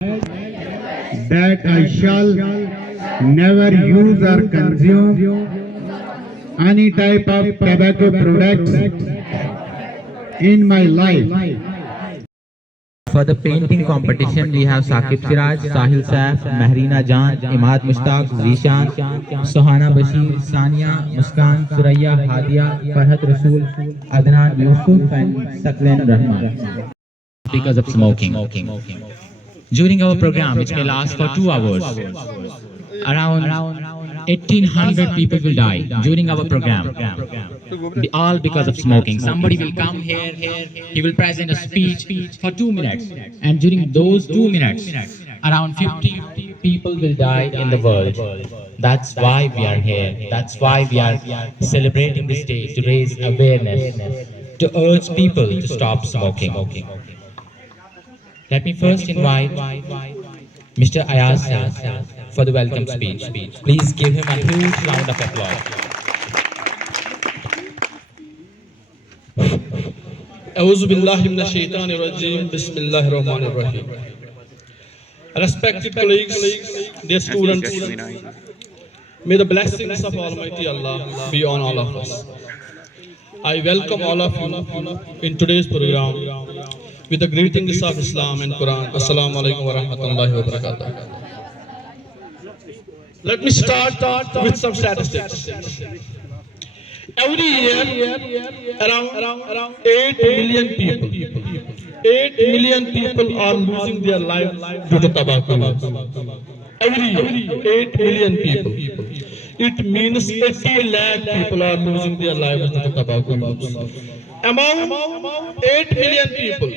that I shall never use or consume any type of tobacco products in my life. For the painting competition, we have Saqib Siraj, Sahil Saif, Mehrina Jan, Imad Mushtaq, Zishan, Sohana Bashir, Sania, Muskan, Suraya, Hadia, Farhat Rasool, Adnan Yusuf, and Saklen Rahman. Because of smoking. During our program, which may last for 2 hours, around 1800 people will die during our program, all because of smoking. Somebody will come here, he will present a speech for 2 minutes, and during those 2 minutes, around 50 people will die in the world. That's why we are here. That's why we are celebrating this day, to raise awareness, to urge people to stop smoking. Let me first invite Mr. Ayaz for the welcome speech. Please give him a huge round of applause. A'udhu billahi minash shaitanir rajim. Bismillahir rahmanir rahim. Respected colleagues, dear students, may the blessings of Almighty Allah be on all of us. I welcome all of you in today's program with the greetings of Islam and Quran. Assalamu alaikum wa rahmatullahi wa barakatuh. Let me start with some statistics. Every year, around 8 million people, 8 million people are losing their lives due to tobacco use. Every year, 8 million people. It means 80 lakh people are losing their lives due to tobacco use. Among 8 million people,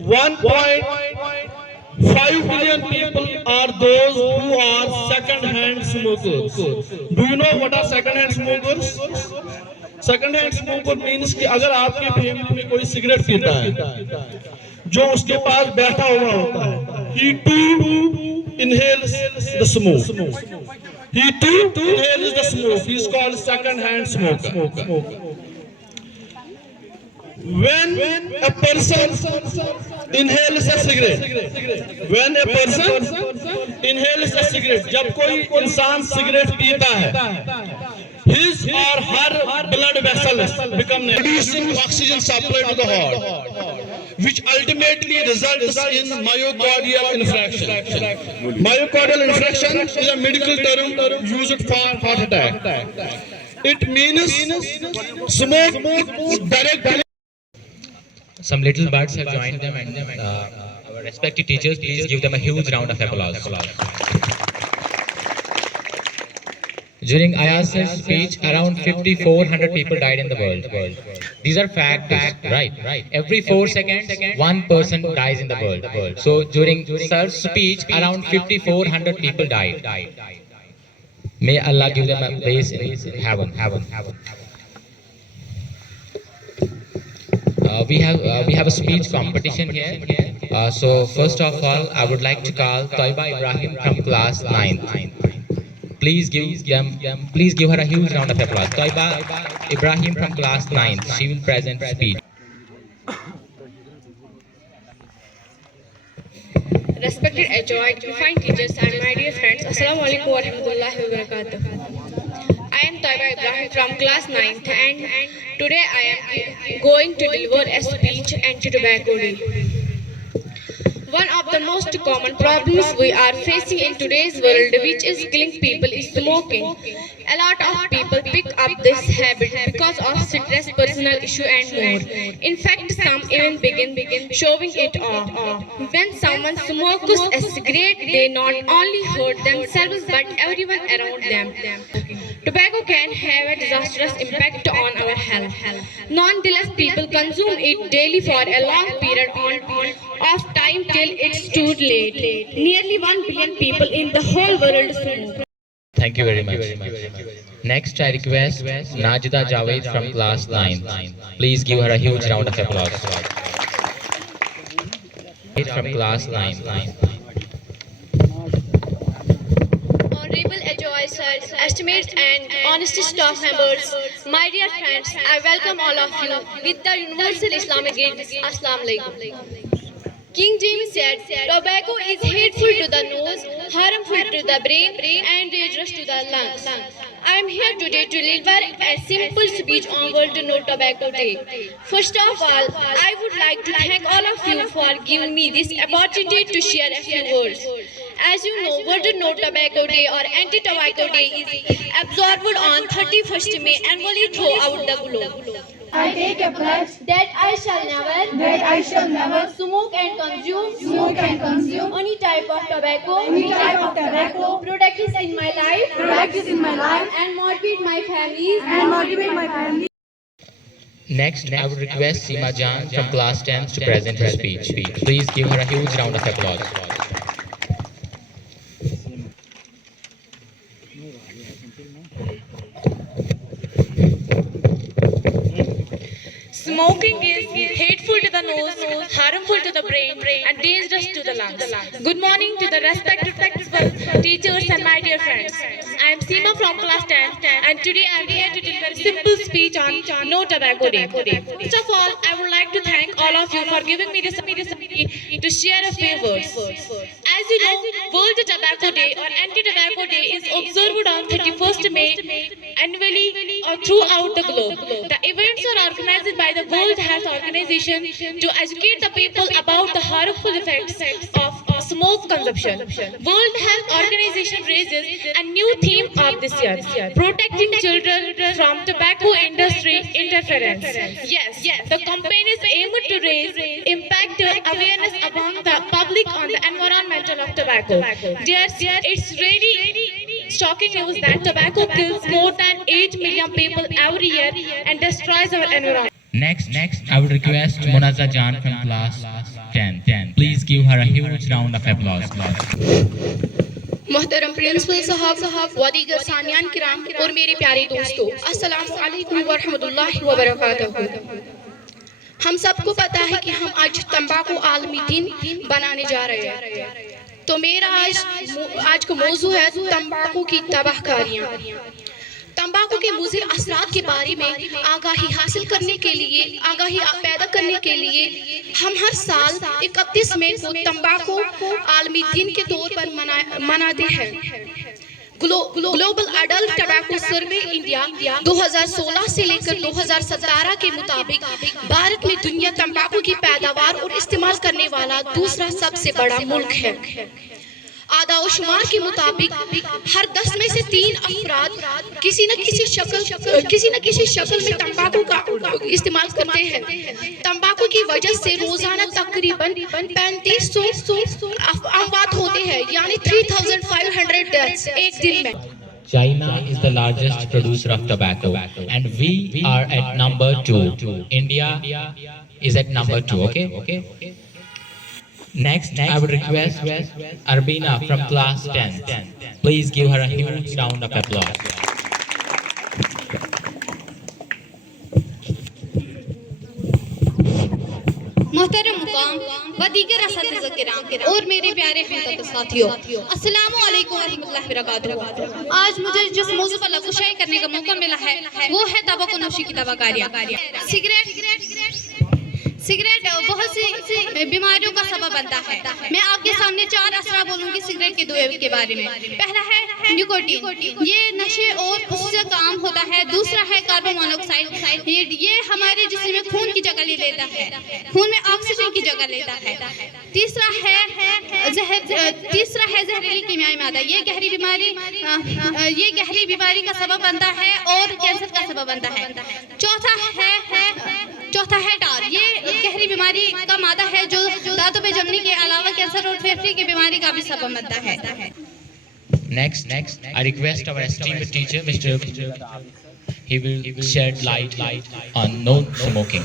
1.5 million people are those who are second-hand smokers. Do you know what are second-hand smokers? Second hand smoker means कि अगर आपके family में कोई cigarette पीता है, जो उसके पास बैठा हुआ होता है, he too inhales the smoke. He too inhales the smoke. He is called second hand smoker. When a person inhales a cigarette, जब कोई इंसान सिगरेट पीता है, his or her blood vessels become reducing oxygen supply to the heart, which ultimately results in myocardial infarction. Myocardial infarction is a medical term used for heart attack. It means smoke directly. Some little birds have joined them, and our respected teachers, please give them a huge round of applause. During Ayaz's speech, around 5,400 people died in the world. These are facts, right? Every 4 seconds, one person dies in the world. So during Sir's speech, around 5,400 people died. May Allah give them a place in heaven. We have a speech competition here. So first of all, I would like to call Toiba Ibrahim from class 9th. Please give her a huge round of applause. Toiba Ibrahim from class 9th. She will present speech. Respected HOI, fine teachers and my dear friends, Assalamu alaikum wa rahmatullahi wa barakatuh. I am Toiba Ibrahim from class 9th, and today I am going to deliver a speech anti-tobacco day. One of the most common problems we are facing in today's world, which is killing people, is smoking. A lot of people pick up this habit because of stress, personal issue and more. In fact, some even begin showing it off. When someone smokes a cigarette, they not only hurt themselves but everyone around them. Tobacco can have a disastrous impact on our health. Nonetheless, people consume it daily for a long period of time till it's too late. Nearly 1 billion people in the whole world smoke. Thank you very much. Next, I request Najida Javed from class 9. Please give her a huge round of applause. From class 9. Honorable advisors, estimates and honest staff members, my dear friends, I welcome all of you with the universal Islamic greetings. Assalamu alaikum. King James said, tobacco is hateful to the nose, harmful to the brain, and dangerous to the lungs. I am here today to deliver a simple speech on World No Tobacco Day. First of all, I would like to thank all of you for giving me this opportunity to share a few words. As you know, World No Tobacco Day or Anti-Tobacco Day is observed on 31st May annually throughout the globe. I take a pledge That I shall never smoke and consume any type of tobacco products in my life and motivate my family. Next, I would request Seema Jan from class 10th to present her speech. Please give her a huge round of applause. Smoking is hateful to the nose, harmful to the brain, and dangerous to the lungs. Good morning to the respected principal, teachers, and my dear friends. I am Seema from class 10, and today I am here to deliver a simple speech on No Tobacco Day. First of all, I would like to thank all of you for giving me this opportunity to share a few words. As you know, World Tobacco Day or Anti-Tobacco Day is observed on 31st May annually or throughout the globe. The events are organized by the World Health Organization to educate the people about the harmful effects of smoke consumption. World Health Organization raises a new theme of this year: protecting children from tobacco industry interference. Yes, the campaign is aimed to raise impact awareness among the public on the environmental of tobacco. It's really shocking news that tobacco kills more than 8 million people every year and destroys our environment. Next, I would request Monaza Jan from class 10. Please give her a huge round of applause. मोहतरम principal साहब व दीगर सानियान किराम और मेरे प्यारे दोस्तों, अस्सलामु अलैकुम व रहमतुल्लाहि व बरकातहू। हम सबको पता है कि हम आज तंबाकू आलमी दिन बनाने जा रहे हैं। तो मेरा आज का मौजू है तंबाकू की तबाहकारियाँ। तंबाकू के मुज़िर असरात के बारे में आगाही हासिल करने के लिए, आगाही पैदा करने के लिए हम हर साल 31 मई को तंबाकू आलमी दिन के तौर पर मनाते हैं। Global adult tobacco survey India 2016 से लेकर 2017 के मुताबिक भारत में दुनिया तंबाकू की पैदावार और इस्तेमाल करने वाला दूसरा सबसे बड़ा मुल्क है। आदा और शुमार के मुताबिक हर 10 में से 3 अफराद किसी न किसी शक्ल में तंबाकू का इस्तेमाल करते हैं। तंबाकू की वजह से रोजाना तकरीबन 3500 अमवात होते हैं, यानी 3500 डेथ्स एक दिन में। China is the largest producer of tobacco and we are at number 2. India is at number 2, okay? Next, I would request Arbina from class 10. Please give her a huge round of applause. मोहतरम मुकाम व दीगर असतिज़ा किराम और मेरे प्यारे हमदर्द साथियों, अस्सलामु अलैकुम व रहमतुल्लाहि व बरकातहू। आज मुझे जिस मौजू पर लफ्ज़ करने का मौका मिला है वो है तंबाकू नोशी की तबाहकारियाँ। सिगरेट बहुत सी बीमारियों का सबब बनता है। मैं आपके सामने 4 असरा बोलूंगी सिगरेट के दुए के बारे में। पहला है निकोटीन, ये नशे और उससे काम होता है। दूसरा है कार्बन मोनोऑक्साइड, ये हमारे जिस्म में खून की जगह ले लेता है, खून में ऑक्सीजन की जगह लेता है। तीसरा है जहरीली कीमियाई मादा, ये गहरी बीमारी का सबब बनता है और कैंसर का सबब बनता है। चौथा है टार, ये गहरी बीमारी का मादा है जो दांतों पे जमने के अलावा कैंसर और फेफड़े की बीमारी का भी सबब बनता है। Next, I request our esteemed teacher, Mr. He will shed light on no smoking.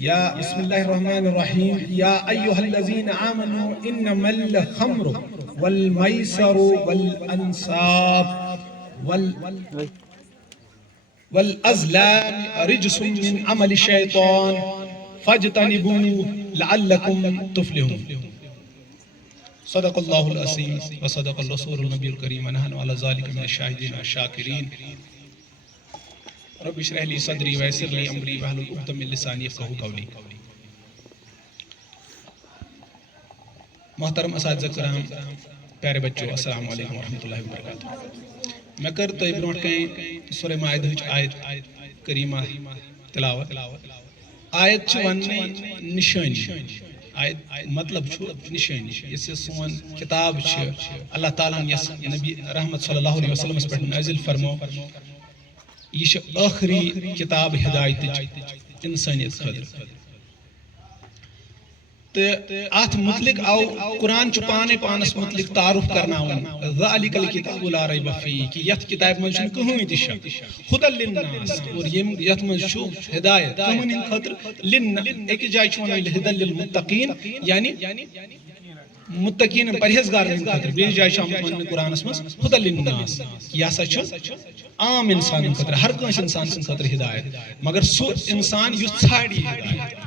या बिस्मिल्लाहिर्रहमानिर्रहीम या अय्युहल्लज़ीना आमनू इन्नमल खम्रु वल मैसरु वल अंसाब वल अज़लाम रिजसुम मिन अमल शैतान फज्तनिबूहु लअल्लकुम तुफ्लिहून। सदक़ल्लाहुल अज़ीम व सदक़ल रसूलुन नबीयुल करीम व नहनु अला ज़ालिका मिनश शाहिदीन व शाकिरीन। रब्बि इश्रह ली सदरी व यस्सिर ली अमरी वहलुल उक़दम मिन लिसानी यफ़क़हू क़ौली। मोहतरम असातिज़ा किराम, प्यारे बच्चों, अस्सलाम वालेकुम व रहमतुल्लाहि व बरकातुहू। मैं कर तो ब्रोट कहीं सूरह माइदा आयत करीमा तिलावत। आयत वन निशानी, आयत मतलब निशानी, इस सोन किताब अल्लाह ताला नबी रहमत सल्लल्लाहु अलैहि वसल्लम पे नाजिल फरमो। यह आखिरी किताब हिदायत इंसानियत खतर। तो अत मुतलिक आव कुरान पाने पानस मुतलिक तारुफ करनावन ज़ालिकल किताबु ला रैब फीह कि यथ किताब में कहीं ति शक हुदल लिन्नास और यथ में हिदायत कमन इन खतर लिन एक जाय वन हिदल लिल मुत्तकीन यानी मुत्तकीन परहेजगार खतर। बे जाय वन कुरानस में हुदल लिन्नास यह हसा आम इंसान खतर, हर कंस इंसान खतर हिदायत, मगर सो इंसान युस छाड़ी हिदायत।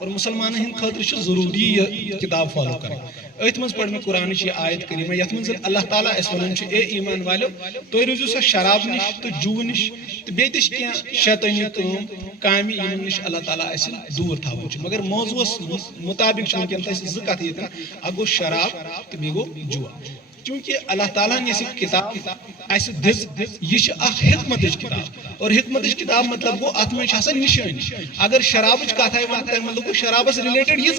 और मुसलमान हिंद खतर जरूरी किताब फॉलो कर। अथ मज पढ़ मे कुरान आयत करीमा यथ मज अल्लाह ताला वन ए ईमान वालो तुम रोजू सा शराब निश तो जू निश तो बे शैतानी काम नश अल्लाह ताला दूर थावन। मगर मौजूस मुताबिक ज कथ ये गो शराब तो बे गो जुआ। चूंकि अल्लाह ताला ने किताब दिज यह हिकमत किताब, और हिकमत किताब मतलब गो अत में निशानी। अगर शराब कथ वन मतलब गो शराबस रिलेटेड यह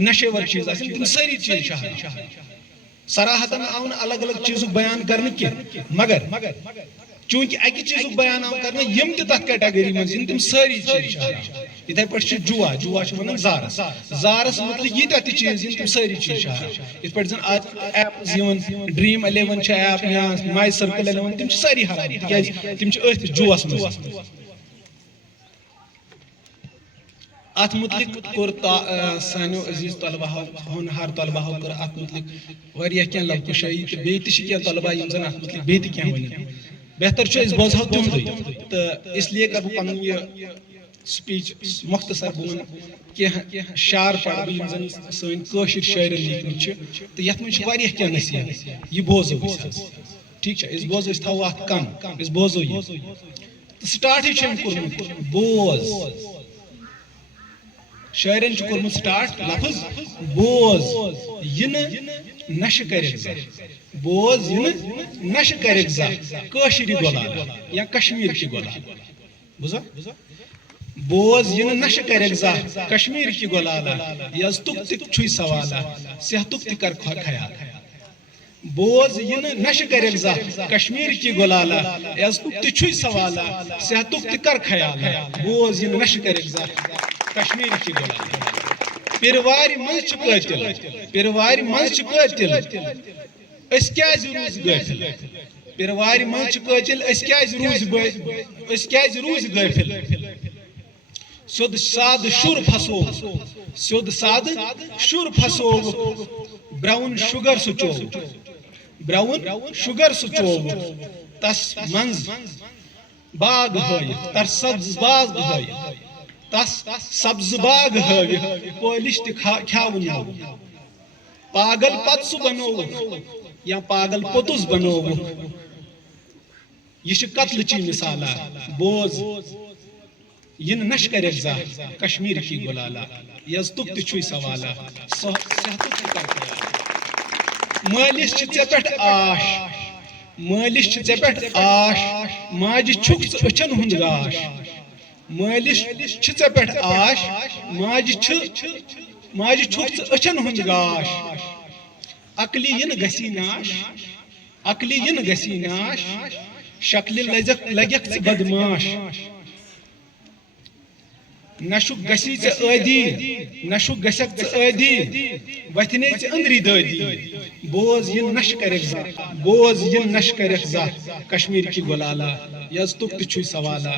नशे वर चीज तम सारी चीज सराहतन आव अलग अलग चीज़ बयान करने की, मगर चूंकि अकि चीज़ बयान आव करने यम तथ कैटेगरी मज तम सारी चीज। इथे पे जुआ, जुआ वन जारस, जारस मतलब यीत चीज तम सारी चीज। इत पे जन ऐप ड्रीम 11 ऐप या माई सर्कल 11 तम सारी हराम तम अथ जुआस मज। अत मुतलिक कोर सानो अजीज तलबा होनहार तलबा कर अत मुतलिक वारिया क्या लबकुशाई तो बे क्या तलबा यम जन अत मुतलिक बे क्या वन बेहतर बोजो तुंदे। तो इसलिए कर पन यह स्पीच मुख्तसर बन क्या शार पढ़ यम जन सन कशिर शायरन लिखमत तो ये क्या नसीहत यह बोजो ठीक है। बोजो थो अत कम बोजो ये तो स्टार्ट कोर्मुत बोज शायरन कोर्मुत स्टार्ट लफ्ज बोज यह नश कर बोज यह नश कर कशिर गोलाल या कश्मीर की गोलाल बुझा बोज यह नश कर कश्मीर की गोलाल यजुक छु सवाला सेहतुक कर ख्याल। बोज यह नश कर कश्मीर की गोलाला यजुक छु सवाला सेहतुक कर ख्याल। बोज यह नश कर कश्मीर की गोलाला पिरवार मज कतिल, पिरवार मज कतिल क्या रूज गफिल, पिरवार मज कतिल क्या रूज गफिल। सोद साद शुर फसो, सोद साद शुर फसो ब्राउन शुगर सुचो, ब्राउन शुगर सुचो तस मंज बाग हयित तर सब्ज बाग हयित तस सब्ज बाग हवित पोलिश ख्यावन पागल पत सु बनो या पागल पोतुस बनो यह कत्ल ची मिसाला। बोज यह नश कर कश्मीर की गुलाला यजुक छु सवाला सेहतुक कर मालिस पे आश, मालिस पे आश माज छुक अचन हुंद गाश, मालिस पे आश माज छुक अचन हुंद गाश। अकली इन गसी नाश, अकली इन गसी नाश शक्ल लगक बदमाश। नशुक गसी ऐदी, नशुक गसक ऐदी वथने अंदरी दादी। बोज यह नश कर बोज यह नश कर कश्मीर की गुलाला यजुक छु सवाला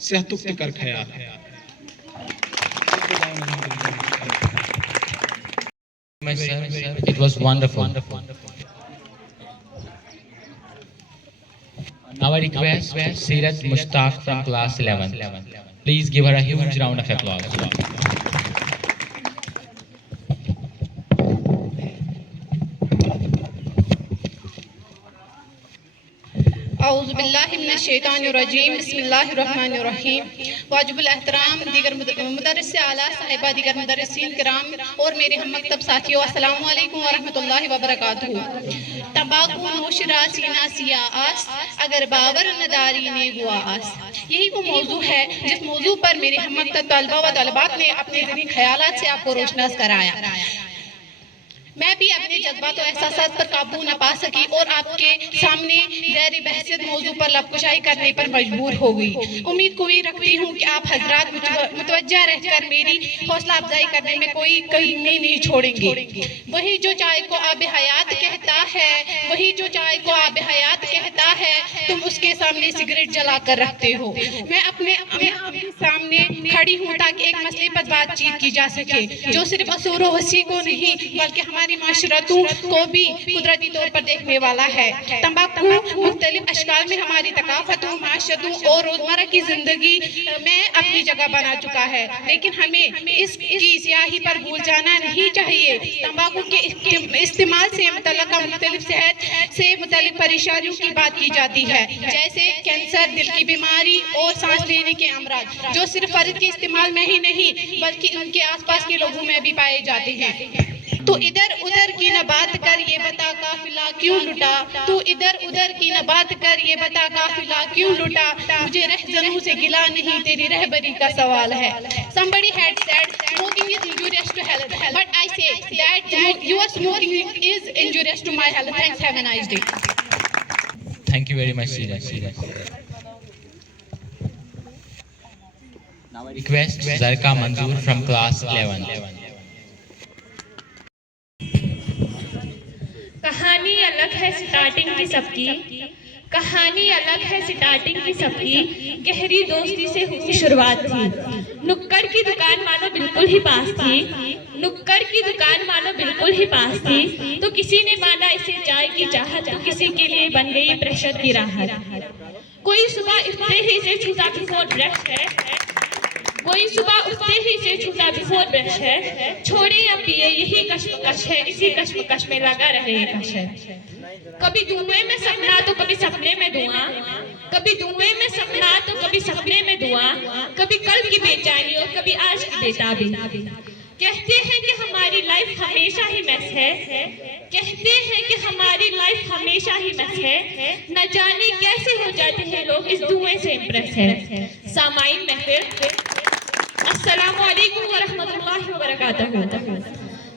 सेहतुक कर ख्याल। It was wonderful. Now I request Sirat Mushtaq from class 11. Please give her a huge round of applause. औज़ुबिल्लाहिमिनश्शैतानिर्रजीम बिस्मिल्लाहिर्रहमानिर्रहीम वाजिबुल एहतराम दीगर मुदर्रिस आला साहिबा दीगर मुदर्रिसीन किराम और मेरे हम मकतब साथियों अस्सलामु अलैकुम व रहमतुल्लाहि व बरकातुहू। तंबाकू नोशरा सीना सिया आस अगर बावर नदारी ने हुआ आस, यही वो मौजू है जिस मौजू पर मेरे हम मकतब तलबा व तलबात ने अपने ज़हनी ख्यालात से आपको रोशनास कराया। मैं भी अपने जज्बात और एहसासात पर काबू न पा सकी और आपके सामने गैर बहसियत मौजू पर लबकुशाई करने पर मजबूर हो गई। उम्मीद कोई रखती हूँ कि आप हजरात मुतवज्जा रहकर मेरी हौसला अफजाई करने में कोई कमी नहीं छोड़ेंगे। वही जो चाय को आब हयात कहता है, वही जो चाय को आब हयात कहता है, तुम उसके सामने सिगरेट जला कर रखते हो। मैं अपने आपके सामने खड़ी हूँ ताकि एक मसले पर बातचीत की जा सके जो सिर्फ असूर व वसी को नहीं बल्कि हमारी माशरतों को भी कुदरती तौर पर देखने वाला है। तंबाकू मुख्तलिफ अशकाल में हमारी तकाफतों, माशरतों और रोजमर्रा की जिंदगी में अपनी जगह बना चुका है, लेकिन हमें इसकी स्याही पर भूल जाना नहीं चाहिए। तंबाकू के इस्तेमाल से मुतल्लिका मुख्तलिफ सेहत से मुतल्लिक परेशानियों की बात की जाती है, जैसे कैंसर, दिल की बीमारी और सांस लेने के अमराज, जो सिर्फ फर्द के इस्तेमाल में ही नहीं बल्कि उनके आसपास के लोगों में भी पाए जाते हैं। तू इधर उधर की न बात कर ये बता काफिला क्यों लुटा, तू इधर उधर की न बात कर ये बता काफिला क्यों लुटा, मुझे रहजनों से गिला नहीं तेरी रहबरी का सवाल है। Somebody had said smoking is injurious to health, but I say that your smoking is injurious to my health. Thanks, have a nice day. Thank you very much, Sirat. Now I request Zarka Manzoor from class 11. कहानी अलग है starting की सबकी, कहानी अलग है starting की सबकी, गहरी दोस्ती से हुई शुरुआत थी। नुक्कड़ की दुकान मानो बिल्कुल ही पास थी, नुक्कड़ की दुकान मानो बिल्कुल ही पास थी, तो किसी ने माना इसे चाय की चाहत, तो किसी के लिए बन गई प्रेशर की राहत। कोई सुबह उठते ही से छूता बिफोर ब्रश है, कोई सुबह उठते ही से छूता बिफोर ब्रश है, छोड़े या पिए यही कश्मकश है, इसी कश्मकश में लगा रहे ये कश है। कभी धुएं में सपना तो कभी सपने में धुआं, कभी धुएं में सपना तो कभी सपने में धुआं, कभी कल की बेचैनी और कभी आज की बेताबी। कहते हैं कि हमारी लाइफ हमेशा ही मैस है, कहते हैं कि हमारी लाइफ हमेशा ही मैस है, न जाने कैसे हो जाते हैं लोग इस धुएं से इम्प्रेस है। सामाईन महफिल अस्सलामु अलैकुम व रहमतुल्लाहि व बरकातहू।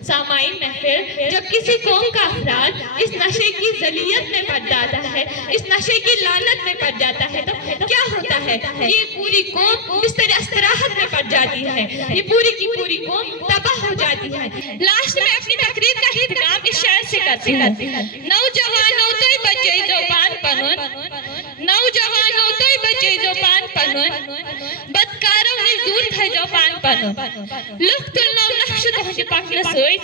सामाईन महफिल, जब किसी कौम का अफराद इस नशे की जलियत में पड़ जाता है, इस नशे की लानत में पड़ जाता है, तो क्या होता है? ये पूरी कौम इस तरह istirahat में पड़ जाती है, ये पूरी की पूरी कौम तबाह हो जाती है। लास्ट में अपनी तकरीर का इख्तिताम इस शेर से करती हूँ। नौजवानों तो बच्चे जो पान पनुन, नौजवानों तो बच्चे जो पान पनुन, बदकारों ने दूर थे जो पान पनुन, लुफ्तुल नौ नक्श तो हज पकड़ सोई,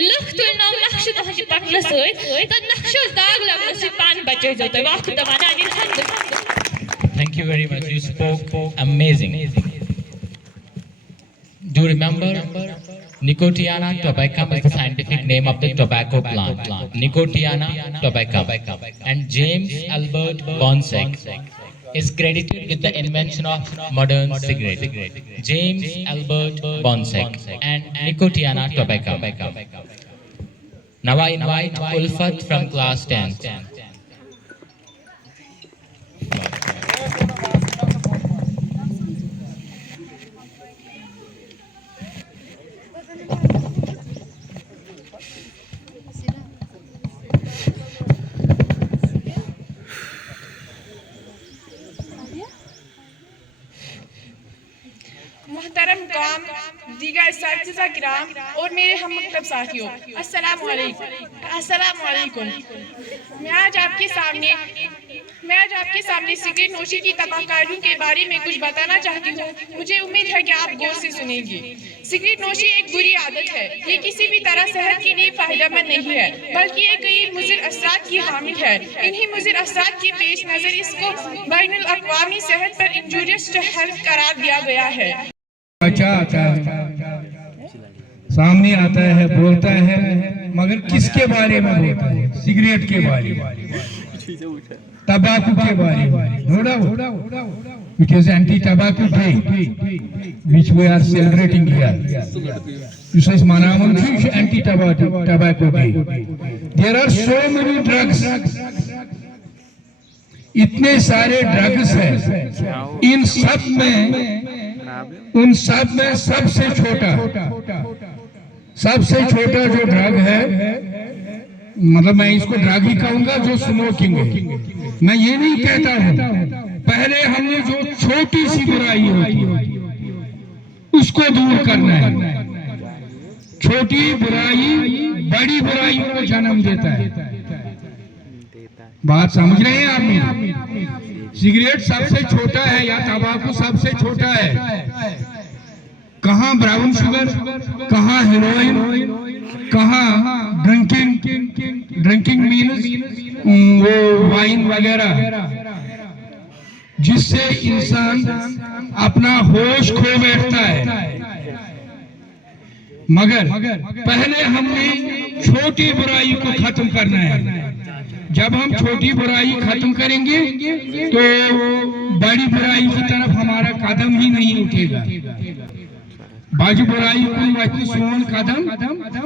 लुफ्तुल नौ नक्श तो हज पकड़ सोई, तो नक्शों दाग लगने से पान बचे जो तो वक्त दबाना नहीं था। Thank you very much. You spoke amazing. Do you remember? Nicotiana tabacum is the scientific name of the tobacco plant. Nicotiana tabacum. And James Albert Bonsack is credited with the invention of modern cigarette. James Albert Bonsack and Nicotiana tabacum. Now I invite Ulfat from class 10. मोहतरम कौम, दीगर साथिया किराम और मेरे हम मकतब साथियों, अस्सलामु अलैकुम। मैं आज आपके सामने मैं आज आपके सामने सिगरेट नोशी की तबाहकारियों के बारे में कुछ बताना चाहती हूँ। मुझे उम्मीद है कि आप गौर से सुनेंगे। सिगरेट नोशी एक बुरी आदत है। ये किसी भी तरह सेहत के लिए फायदेमंद नहीं है, बल्कि ये कई मुज़िर असरात की हामिल है। इन्हीं मुज़िर असरात के पेश नज़र इसको बैनुल अक़वामी सेहत पर इंजूरियस टू हेल्थ करार दिया गया है। बच्चा आता है, सामने आता है, बोलता है, मगर किसके बारे में बोलता है? सिगरेट के बारे में, तंबाकू के बारे में। No doubt, because anti-tobacco day, which we are celebrating here, this is Manaman anti-tobacco day. There are so many drugs. इतने सारे ड्रग्स हैं, इन सब में सबसे छोटा जो ड्रग है, मतलब मैं इसको ड्रग ही कहूंगा, जो स्मोकिंग है। मैं ये नहीं कहता हूँ, पहले हमने जो छोटी सी बुराई होती है उसको दूर करना है। छोटी बुराई बड़ी बुराई को जन्म देता है। बात समझ रहे हैं आप? सिगरेट सबसे छोटा है या तंबाकू सबसे छोटा है? कहाँ ब्राउन शुगर, कहाँ हेरोइन, कहाँ ड्रिंकिंग मीन्स वो वाइन वगैरह, जिससे इंसान अपना होश खो बैठता है। मगर पहले हमने छोटी बुराई को खत्म करना है। जब हम छोटी बुराई खत्म करेंगे तो बड़ी बुराई की तरफ हमारा कदम ही नहीं उठेगा। बड़ी बुराई को सोन कदम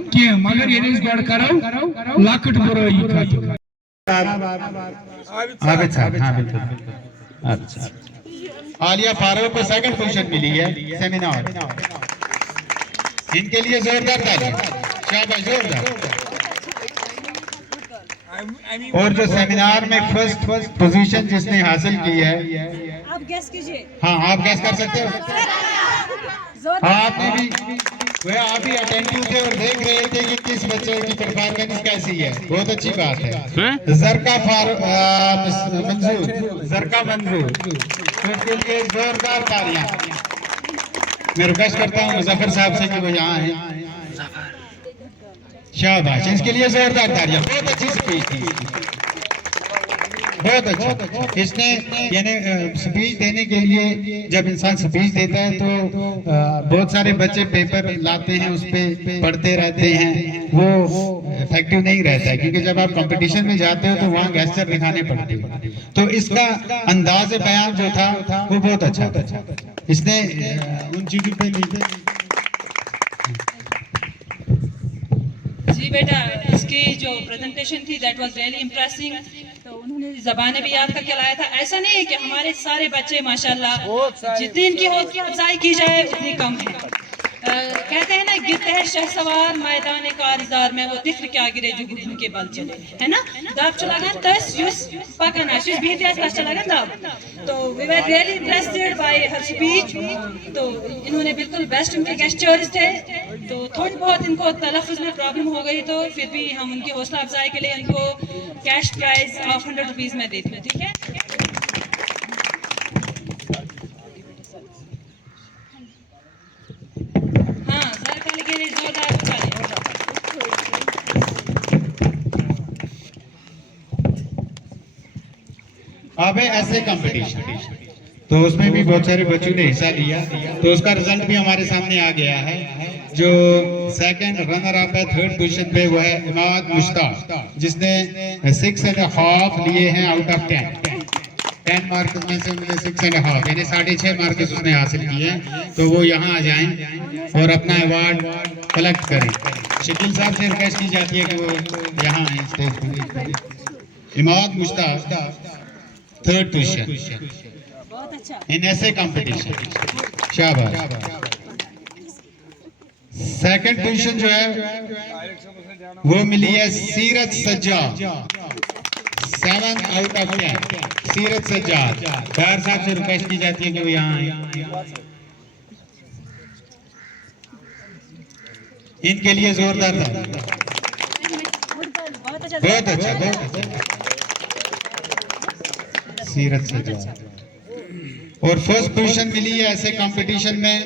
किए, मगर ये गड़ करो लकट बुराई खत्म। आबिद साहब, हाँ बिल्कुल। अच्छा, आलिया फारूक को सेकंड पोजीशन मिली है सेमिनार। इनके लिए जोरदार तालियां, शाबाश, जोरदार। और जो सेमिनार में फर्स्ट पोजीशन जिसने हासिल की है, आप गैस कीजिए। हाँ, आप गैस कर सकते हो। हाँ, आपने भी, वह आप भी अटेंटिव थे और देख रहे थे कि किस बच्चे की परफॉर्मेंस कैसी है। बहुत अच्छी बात है। जरका मंजूर, तो इसके लिए जोरदार तालियां। मैं रिक्वेस्ट करता हूँ मुजफ्फर साहब से कि वो यहाँ हैं। शाबाश, इसके लिए जोरदार तालियां। बहुत अच्छी स्पीच थी, बहुत अच्छा। इसने यानी स्पीच देने के लिए, जब इंसान स्पीच देता है तो बहुत सारे बच्चे पेपर लाते हैं, उस पर पढ़ते रहते हैं, वो इफेक्टिव नहीं रहता है। क्योंकि जब आप कंपटीशन में जाते हो तो वहाँ गेस्चर दिखाने पड़ते हैं। तो इसका अंदाज बयान जो था वो बहुत अच्छा था। इसने उन चीजों पे जी बेटा, इसकी जो प्रेजेंटेशन थी दैट वाज रियली इम्प्रेसिंग। तो उन्होंने ज़बानें भी याद करके लाया था। ऐसा नहीं है कि हमारे सारे बच्चे माशाल्लाह जितनी इनकी हौसला अफजाई की जाए उतनी कम है। कहते हैं ना, गिरते हैं शहसवार मैदान कारजार में, वो तिफ्र क्या गिरे जो घुटन के बल चले, है ना। दाब चलागा तस युस पकन आशिश भी तस चलागा दाब। तो we were really impressed by her speech. तो इन्होंने बिल्कुल बेस्ट उनके गेस्चर्स थे। तो थोड़ी बहुत इनको तलफ़ुज़ में प्रॉब्लम हो गई, तो फिर भी हम उनकी हौसला अफजाई के लिए इनको कैश प्राइज ऑफ 100 रुपीज़ में देते हैं, ठीक है। अब है ऐसे कंपटीशन, तो उसमें भी बहुत सारे बच्चों ने हिस्सा लिया। तो उसका रिजल्ट भी हमारे सामने आ गया है। जो सेकंड रनर अप है थर्ड पोजीशन पे, वो है इमाद मुश्ताक, जिसने 6.5 लिए हैं आउट ऑफ 10 मार्क्स में से उन्होंने 6.5 यानी 6.5 मार्क्स उसने हासिल किए हैं। तो वो यहाँ आ जाएं और अपना अवार्ड कलेक्ट करें। शकील साहब से रिक्वेस्ट की जाती है कि वो यहाँ आए स्टेज पर। Imad Mushtaq third position in ऐसे कंपटीशन, शाबाश। सेकंड पोजीशन जो है वो मिली है सीरत सज्जाद, 7 आउट ऑफ 10। सीरत सज्जाद, तार साहब से रिक्वेस्ट की जाती है कि वो यहाँ आए। इनके लिए जोरदार था। बहुत अच्छा, बहुत अच्छा। सीरत सजा। और फर्स्ट पोजीशन मिली है ऐसे कंपटीशन में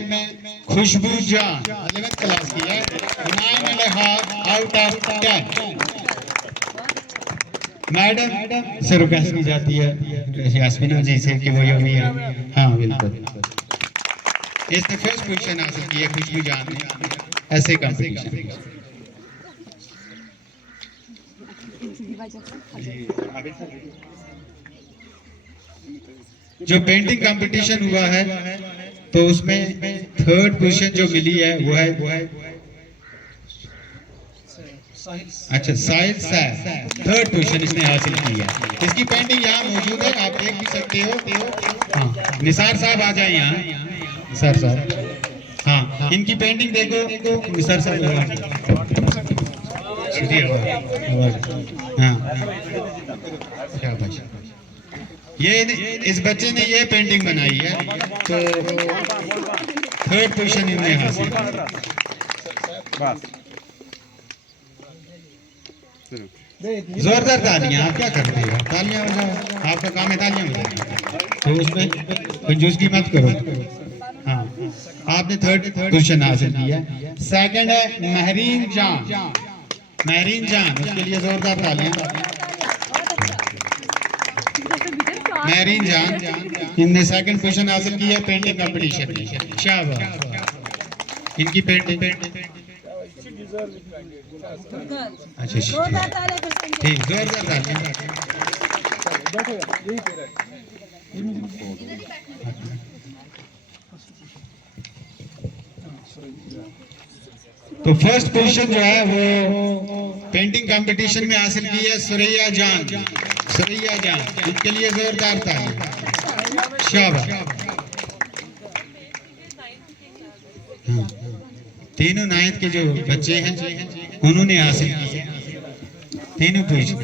खुशबू जान, 11th क्लास की है, 9.5 आउट ऑफ 10। मैडम से रुकैस की जाती है यास्मीना जी से कि वो यही है। हाँ बिल्कुल, इसने फर्स्ट पोजीशन हासिल की है खुशबू जान ने ऐसे कंपटीशन। जो पेंटिंग कंपटीशन हुआ है तो उसमें थर्ड पोजीशन जो मिली है वो है अच्छा साहिल सैफ, थर्ड पोजीशन इसने हासिल की है। इसकी पेंटिंग यहाँ मौजूद है, आप देख भी सकते हो। हाँ निसार साहब आ जाए यहाँ, निसार साहब। हाँ इनकी पेंटिंग देखो निसार साहब। हाँ क्या भाई, ये इस बच्चे ने ये पेंटिंग बनाई है तो थर्ड पोजीशन इन्हें हासिल। जोरदार तालियां, आप क्या करते हो? तालियां बजाओ, आपका काम है तालियां बजाना, तो उसमें कंजूसगी मत करो। हाँ आपने थर्ड पोजीशन हासिल किया। सेकंड है महरीन जान, महरीन जान, उसके लिए जोरदार तालियां। महरीन जान इनने सेकंड पोजीशन हासिल की है पेंटिंग कंपटीशन में, शाबाश। इनकी पेंटिंग अच्छा ठीक, जोरदार तालियां। तो फर्स्ट पोजीशन जो है वो पेंटिंग कंपटीशन में हासिल की है सुरैया जान, सुरैया जान, इनके लिए जोरदार तालियां, शाबाश। हाँ तीनों 9th के जो बच्चे हैं उन्होंने हासिल की है तीनों पोजीशन,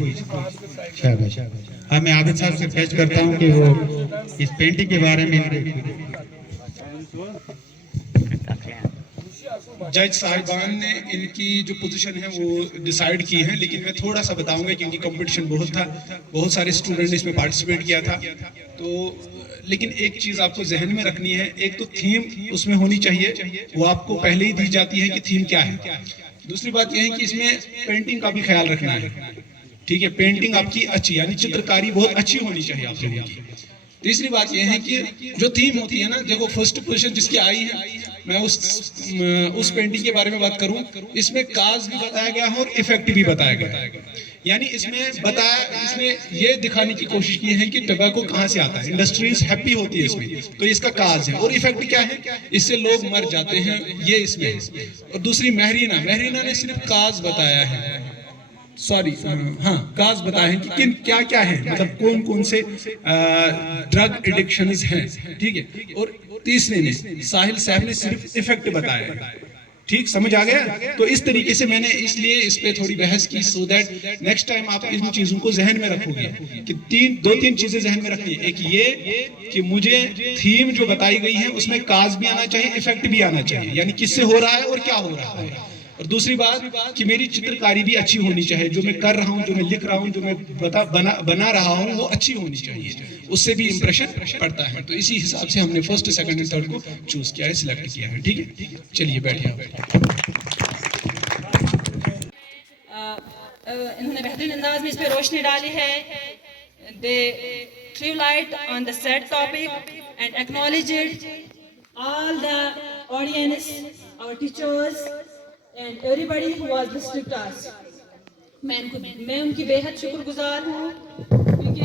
शाबाश। अब मैं आबिद साहब से रिक्वेस्ट करता हूँ कि वो इस पेंटिंग के बारे में। जज साहिबान ने इनकी जो पोजीशन है वो डिसाइड की है, लेकिन मैं थोड़ा सा बताऊंगा कि इनकी कंपटीशन बहुत था, बहुत सारे स्टूडेंट ने इसमें पार्टिसिपेट किया था। तो लेकिन एक चीज़ आपको जहन में रखनी है, एक तो थीम उसमें होनी चाहिए, वो आपको पहले ही दी जाती है कि थीम क्या है। दूसरी बात यह है कि इसमें पेंटिंग का भी ख्याल रखना है, ठीक है, पेंटिंग आपकी अच्छी यानी चित्रकारी बहुत अच्छी होनी चाहिए आप लोगों की। तीसरी बात यह है कि जो थीम होती है ना, देखो फर्स्ट पोजीशन जिसकी आई है, मैं उस पेंटिंग के बारे में बात करूं, इसमें काज भी बताया गया है और इफेक्ट भी बताया गया है। यानी इसमें ये दिखाने की कोशिश की है कि टबैको कहाँ से आता है, इंडस्ट्रीज हैप्पी होती है इसमें, तो इसका काज है। और इफेक्ट क्या है, इससे लोग मर जाते हैं, ये इसमें है। और दूसरी महरीना ने सिर्फ काज बताया है, सॉरी हाँ काज बताया है कि किन क्या क्या है, मतलब कौन कौन से ड्रग एडिक्शंस हैं, ठीक है। और तीसरे ने साहिल साहब ने सिर्फ इफेक्ट बताया है, ठीक समझ आ गया। तो इस तरीके से मैंने इसलिए इस पे थोड़ी बहस की, सो दैट नेक्स्ट टाइम आप इन चीजों को जहन में रखोगे कि दो तीन चीजें जहन में रखनी है। एक ये कि मुझे थीम जो बताई गई है उसमें काज भी आना चाहिए, इफेक्ट भी आना चाहिए, यानी किससे हो रहा है और क्या हो रहा है। और दूसरी बात कि मेरी चित्रकारी भी अच्छी होनी चाहिए, जो मैं कर रहा हूँ, जो मैं लिख रहा हूँ, जो मैं बना रहा हूँ, वो अच्छी होनी चाहिए, उससे भी इंप्रेशन पड़ता है। तो इसी हिसाब से हमने फर्स्ट, सेकंड और थर्ड को चूज किया है, सिलेक्ट किया है, ठीक है। चलिए बैठिए। इन्होंने बेहतरीन अंदाज में इस पे रोशनी डाली है। They threw light on the said topic and acknowledged all the audience, our teachers and everybody who was listening to us. मैं उनकी बेहद शुक्रगुजार हूँ, क्योंकि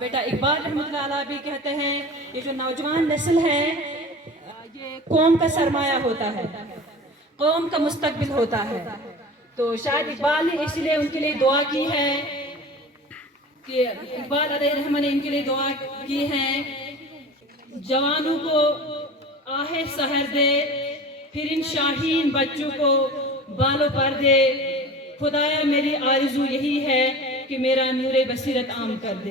बेटा इकबाल रहमतुल्लाह अलैह भी कहते हैं ये जो नौजवान नस्ल है ये कौम का सरमाया होता है, कौम का मुस्तकबिल होता है। तो शायद इकबाल ने इसलिए उनके लिए दुआ की है कि इकबाल अलैहिर्रहमान ने इनके लिए दुआ की है, जवानों को आहे सहर दे, फिर इन शाहीन बच्चों को बालों पर दे, खुदाया मेरी आरज़ू यही है कि मेरा नूरे बसीरत आम कर दे।